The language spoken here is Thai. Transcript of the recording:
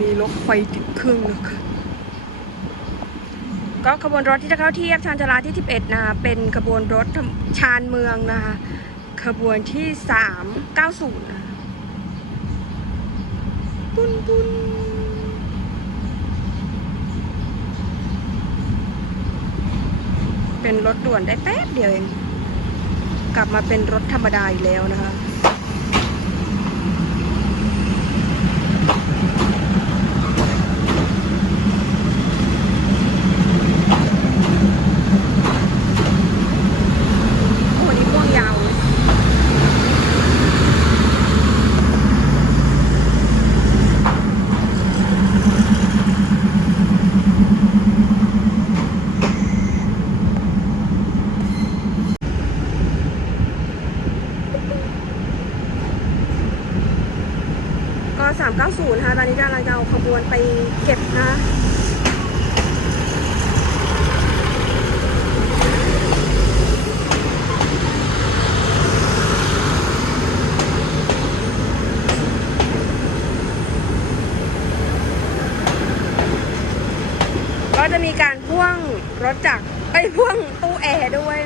มีรถไฟติดเครื่องนะคะก็ขบวนรถที่จะเข้าเทียบชานชาลาที่ 11 นะคะเป็นขบวนรถชานเมืองนะคะขบวนที่ 390นะปุ้นปุ้นเป็นรถด่วนได้แป๊บเดียวเอง กลับมาเป็นรถธรรมดาอีกแล้วนะคะ โอ้วันนี้พ่วงยาวเลยก็ 390นะคะตอนนี้กำลังจะเอาขบวนไปเก็บนะก็จะมีการพ่วงรถจากไอ้พ่วงตู้แอร์ด้วย